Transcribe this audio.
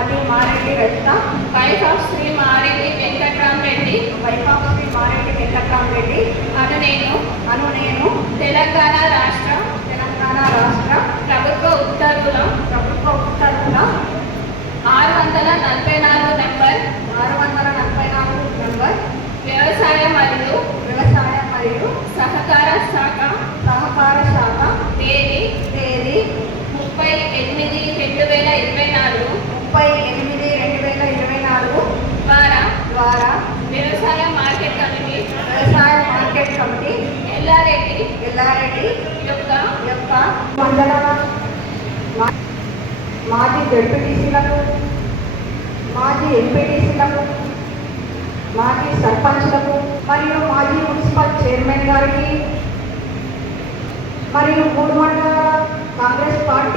Shrimati Mareddy Rajitha wife of Shri Mareddy Venkatramareddy. Wife of Shri Mareddy Venkatramareddy. అను నేను ఎల్లారెడ్డి యొక్క యొక్క మండల మాజీ జడ్పీటీసీలకు మాజీ ఎంపీటీసీలకు మాజీ సర్పంచ్లకు మరియు మాజీ మున్సిపల్ చైర్మన్ గారికి మరియు మూడు మండల కాంగ్రెస్ పార్టీ